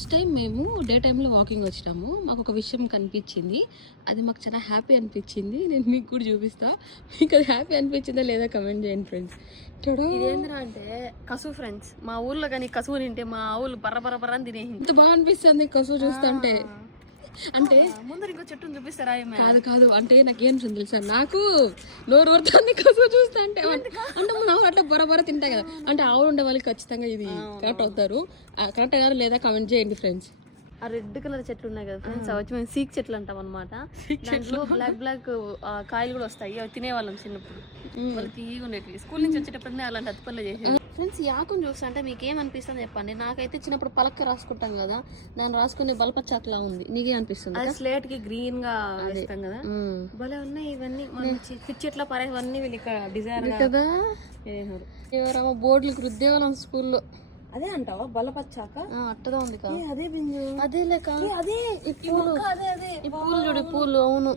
First time మేము day టైంలో walking వచ్చినాము. మాకు ఒక విషయం కనిపించింది, అది మాకు చాలా హ్యాపీ అనిపించింది. నేను మీకు కూడా చూపిస్తా. మీకు అది హ్యాపీ అనిపించిందా లేదా కమెంట్ చేయండి ఫ్రెండ్స్. ఇదేంద్రా అంటే కసువు ఫ్రెండ్స్. మా ఊర్లో కానీ కసువు తింటే మా ఆవులు బర్ర అని తినేసి ఇంత బాగా అనిపిస్తుంది కసువు చూస్తుంటే. అంటే ముందర ఇంకో చెట్టును చూపిస్తారా? కాదు అంటే నాకేం తెలుసా, నాకు నోరు ఊరుతుంది కసువు చూస్తా అంటే. అంటే మన ఆవులు అట్లా బొర తింటాయి కదా, అంటే ఆవులు ఉండే వాళ్ళకి ఖచ్చితంగా ఇది కరెక్ట్ అవుతారు. కరెక్ట్ గారు లేదా కమెంట్ చేయండి ఫ్రెండ్స్. ఆ రెడ్ కలర్ చెట్లు ఉన్నాయి కదా ఫ్రెండ్స్, వచ్చి మేము సీక్ చెట్లు అంటాం అనమాట. దాంట్లో బ్లాక్ కాయలు కూడా వస్తాయి. అవి తినేవాళ్ళం చిన్నప్పుడు. వాళ్ళు తీయగా ఉండేవి. స్కూల్ నుంచి వచ్చేటప్పుడు అలాంటి అతిపల్లె చేసేది. ఫ్రెండ్స్ ఈ ఆకును చూస్తా అంటే మీకు ఏమనిపిస్తుంది చెప్పండి. నాకైతే చిన్నప్పుడు పలక రాసుకుంటాం కదా, దాన్ని రాసుకునే బల్పచ్చాకులా ఉంది. నీకే అనిపిస్తుంది? స్లేట్ కి గ్రీన్ గా వేస్తాం కదా, భలే ఉన్నాయి ఇవన్నీ. పిచ్చెట్ల పరేవన్నీ వీళ్ళు ఇక్కడ డిజైన్ కదా. ఎవరమ్మ బోర్డులకు రుద్దేవాళ్ళం స్కూల్లో. అదే అంటావా బలపచ్చాక? అట్టదా ఉంది కదా, అదే బింజు, అదే లేక అదే ఈ పూలు, అదే ఈ పూలు చూడు, పూలు. అవును.